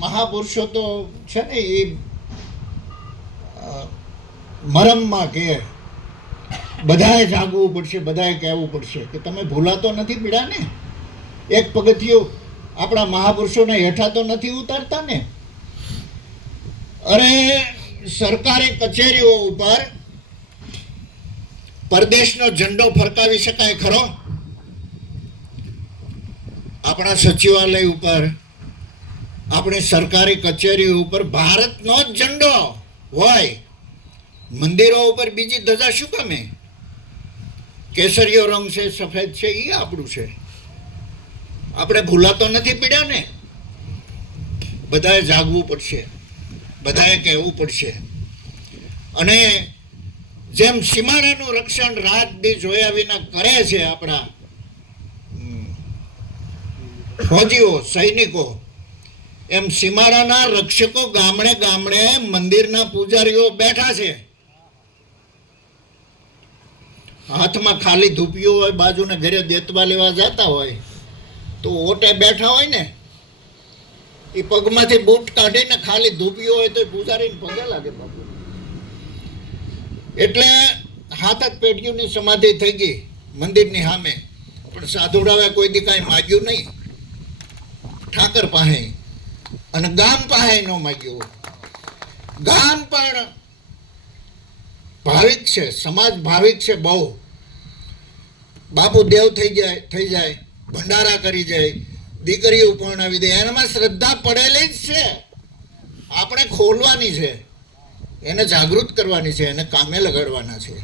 મહાપુરુષો તો છે ને એ મરમમાં કે બધાએ જાગવું પડશે, બધાએ કહેવું પડશે કે તમે ભૂલાતો નથી પીડા ને. એક પગથિયું આપણા મહાપુરુષોને હેઠા તો નથી ઉતારતા ને. અરે સરકારી કચેરીઓ ઉપર પરદેશનો ઝંડો ફરકાવી શકાય ખરો? આપણા સચિવાલય ઉપર, આપણી સરકારી કચેરીઓ ઉપર ભારતનો જ ઝંડો હોય. મંદિરો ઉપર બીજી ધજા શું કામે? કેસરીયો રંગ છે, સફેદ છે, એ આપણું છે. આપણે ભૂલાતો નથી પડ્યા ને. બધાએ જાગવું પડશે, બધાએ કહેવું પડશે. અને જેમ સીમાડાનું રક્ષણ રાત દી જોયા વિના કરે છે આપણા ફૌજીઓ, સૈનિકો, એમ સીમાડાના રક્ષકો ગામડે ગામડે મંદિરના પૂજારીઓ બેઠા છે. હાથમાં ખાલી ધૂપિયો હોય, બાજુને ઘરે દેતવા લેવા જતા હોય તો ઓટે બેઠા હોય ને, એ પગમાંથી બૂટ કાઢીને ખાલી ધૂપિયો હોય તો પૂજારીને પગે લાગે બાપુ. એટલે હાથ જ પેટીઓની સમાધિ થઈ ગઈ મંદિરની સામે. પણ સાધુડાવે કોઈ દી કાંઈ માગ્યું નહીં. ઠાકર પાસે અને ગામ પાસે ન માગ્યું. ગામ પણ ભાવિક છે, સમાજ ભાવિક છે બહુ. બાપુ દેવ થઈ જાય, ભંડારા કરી જાય, દીકરીઓ પરણાવી દે, એનામાં શ્રદ્ધા પડેલી જ છે. આપણે ખોલવાની છે, એને જાગૃત કરવાની છે, એને કામે લગાડવાના છે.